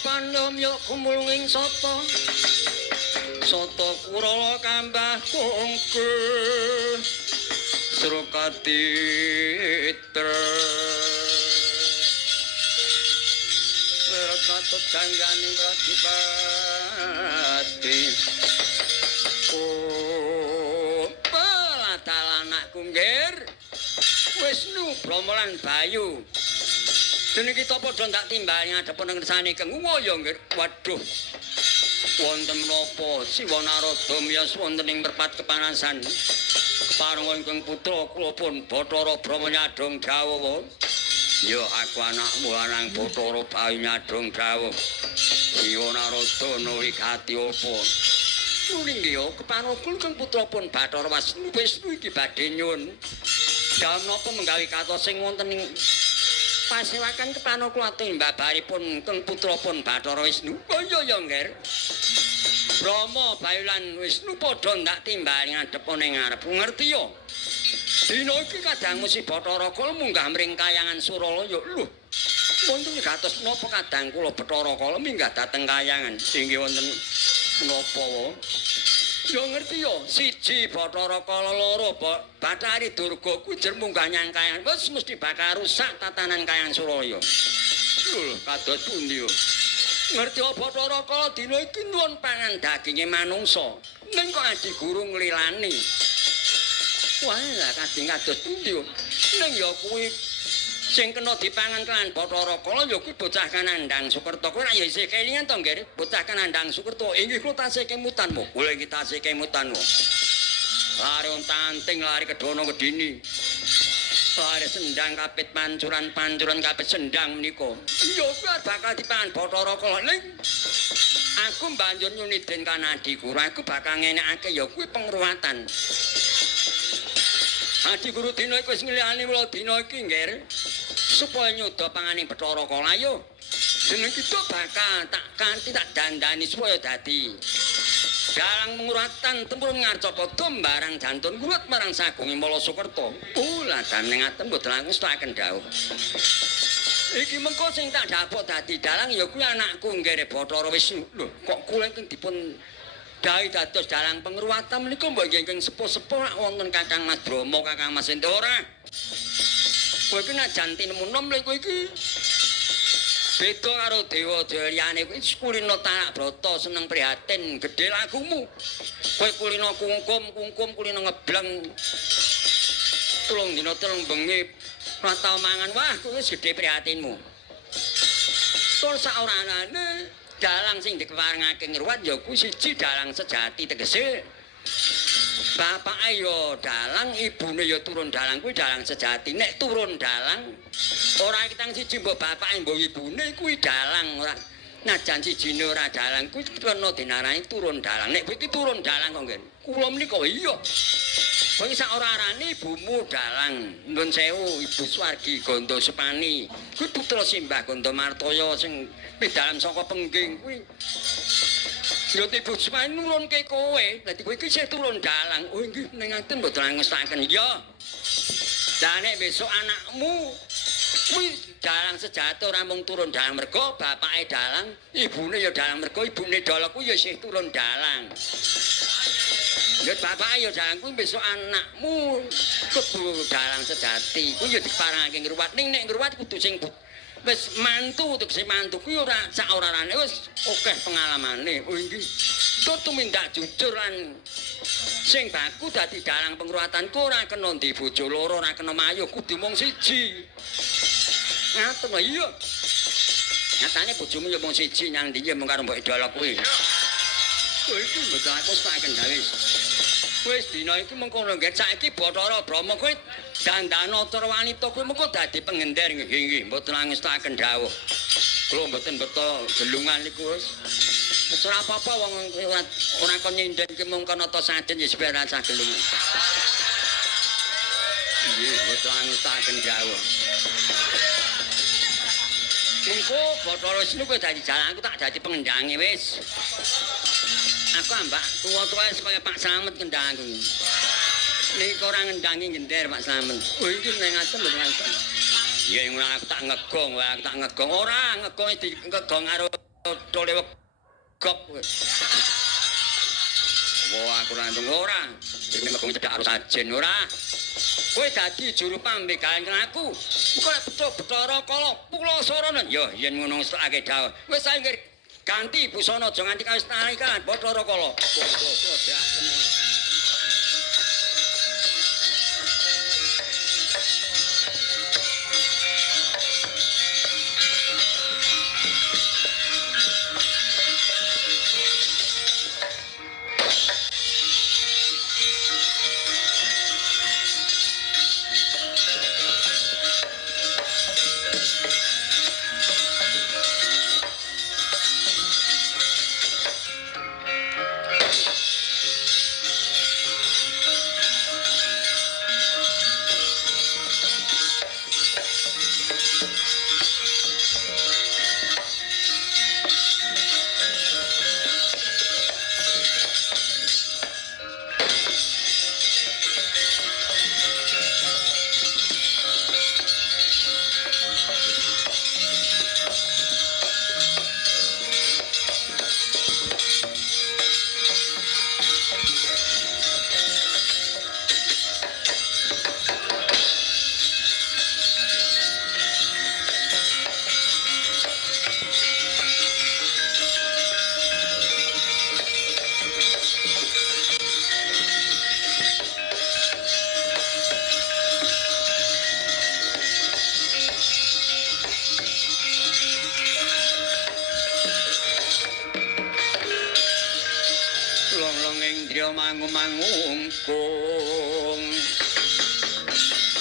pandom yo kumulunging soto soto kurala kambah kongke Surukatiter Lerakatut kanggani Mrakipati Pelatalan anakku ngger Wisnu Bromolan Bayu dene kita padha ndak timbali ngadep nang ngersane Kang Ngaya nggih. Waduh. Wonten menapa Siwa Narada miyos wonten ing merpat kepanasan. Keparengan Kang putra kula pun Bathara Brama nyadong dawuh. Ya aku anakmu lanang Bathara Bayu nyadong dawuh. Siwa Narada nuwigati apa? Nulinggih ya keparengan Kang putra pun Bathara Wisnu iki badhe nyuwun. Dalem napa menggawe katos sing wonten ing pasewakan kepanukula timbabaripun Kang putra pun Bathara Wisnu. Oh iya ngger. Brama Bayu lan Wisnu padha ndak timbali ngadep ning ngarep. Ngerti ya? Dina iki kadangmu si Bathara Kala munggah mring Kayangan Suralaya. Lho. Wonten kados menapa kadang kula Bathara Kala minggah dhateng Kayangan. Inggih wonten menapa wae. Ya ngerti ya, siji Bathara Kala loro Bathari Durga kuwi jer munggah nyang Kayangan. Wis mesti bakal rusak tatanan Kayangan Suralaya. Lho, kados pundi ya? Ngerti apa Bathara Kala dina iki nuwun pangan daginge manungsa. Ning kok Adi Guru nglilani. Wah, kadang kados pundi ya? Ning ya kuwi sing kena dipangan kelan Bathara Kala ya kuwi bocah Kanandang Sukerta. Kowe ya isih kelingan to nggih, bocah Kanandang Sukerta. Inggih kula tasih kemutanmu. Kula iki tasih kemutanmu. Lari tanting lari kedono kedini. Lari sendang kapit pancuran kapit sendang menika. Ya kuwi bakal dipangan Bathara Kala ning aku banjur nyuni den kanadi Guru. Aku bakal ngenekake ya kuwi pengruwatan. Adi Guru dina iku wis ngliyani kula dina iki nggih supaya nyoda panganing Bathara Kala yo. Jeneng kita bakal tak kanthi tak dandani supaya dadi dalang menguratan tempurun ngarcapada barang jantun kuat marang sagunge Mala Sukerta. Ladam ning atem mboten langkung staken dawuh. Iki mengko sing tak dapuk dadi dalang ya kuwi anakku nggih Bathara Wisnu. Lho, kok kula ingkang dipun dai dados dalang pengruwatan menika mbok ingkang sepuh-sepuh wonten Kakang Mas Brama, Kakang Mas Hendra ora. Kowe iki najan tinemunom lho kowe iki. Beda karo dewa-dewa liyane kuwi kulino tanak brata seneng prihatin gedhe lagumu. Kowe kulino kungkum kulino ngebleng. Tulung dina telung bengi ora tau mangan wah kuwi wis gedhe prihatinmu. Tur saoranane dalang sing dikeparengake ngruwat ya kuwi siji dalang sejati tegese bapake ya dalang, ibune ya turun dalang kuwi dalang sejati. Nek turun dalang ora kitang siji mbok bapake mbok ibune kuwi dalang ora. Najan sijine ora dalang kuwi kena dinarani turun dalang. Nek kowe iki turun dalang kok ngen. Kula menika iya. Kowe sak ora arane ibumu dalang. Nuwun sewu Ibu Swargi Ganda Supani. Kuwi putra Simbah Ganda Martaya sing dalam saka pengging kuwi. Ya Ibu Supani nurunke kowe. Dadi kowe iki sing turun dalang. Oh nggih ning ngaten mboten ngestaken. Ya. Lah nek besok anakmu kuwi dalang sejati ora mung turun dalang mergo bapake dalang, ibune ya dalang mergo ibune dalang kuwi ya isih turun dalang. Ya bapake ya dalang kuwi besok anakmu kudu dalang sejati. Kuwi ya diparangake ngruwat ning nek ngruwat kudu sing wis mantu tegese mantu kuwi ora sak ora-orane wis akeh pengalamane. Oh iki tur tumindak jujur lan sing baku dadi dalang pengruwatanku ora kena ndi bojo loro, ora kena mayuh, kudu mung siji. Ngaten iya. Nyatane bojomu ya mung siji nyang ndi ya mung karo mbok idolok kuwi. Kowe iki mboten aku saken gawe. Wis dina iki mengkono nggih saiki Bathara Brama kowe dandana cara wanita kowe mengko dadi pengender nggih mboten ngestaken dawuh. Kula mboten beto gelungan niku wis. Wis ora apa-apa wong ora kon nyinden ki mung kana ta saden ya sebar rasa gelungan. Nggih mboten ngestaken dawuh. Mengko Bathara Wisnu kowe dadi jalan aku tak dadi pengendange wis. Aku ambak tuwa-tuwa wis kaya Pak Slamet kendang aku. Nek ora ngendangi gender Pak Slamet. Oh iki ning ngaten lho Mas. Ya ora aku tak ngegong, aku tak ngegong. Ora ngegong digegong karo tole wegop kowe. Wah, aku nandung ora. Jenenge kok cedak karo sajen ora. Kowe dadi juru pambegalan aku. Kok beto Bathara Kala Pula Sarana. Ya yen ngono sekake dawuh. Wis sae ganti busana aja nganti kawis tarikan Bathara Kala.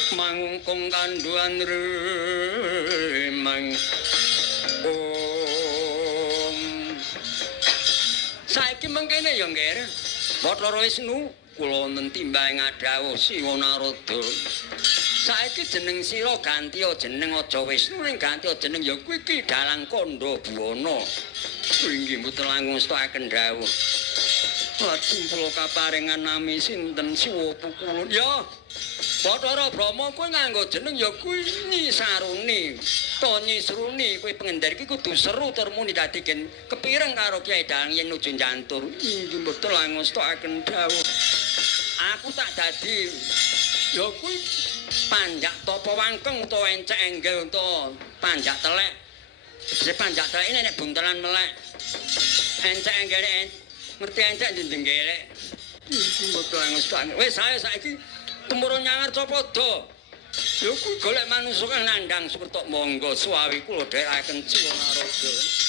Mangkung kanduan remang saiki mengkene ya Nger Bathara Wisnu kula nentimbang ngadhawuh Siwa Narada saiki jeneng sira ganti jeneng aja Wisnu ning ganti jeneng ya kuwi Ki Dalang Kandha Buwana inggih mboten langkung stakaken dawuh lajeng kula kaparingan nami sinten Siwa Pukulun ya Bathara Brahma kuwi nganggo jeneng ya kuwi Nyi Saruni. To Nyi Saruni kuwi pengendar iki kudu seru tur muni dadi gen kepireng karo Kyai Dalang yen nuju njantur. Inggih mboten langkung stokaken dawuh. Aku tak dadi ya kuwi panjak tapa wangkeng utawa encek enggel utawa panjak telek. Se panjak telek ini nek buntelan melek. Encek enggel ngerti encek jenggelek. Inggih mboten langkung stokaken. Wis saiki tumurun nyangar Capada. Ya kuwi golek manungsa kang nandhang seperti monggo suwawi kula dherekaken Siwa Narada.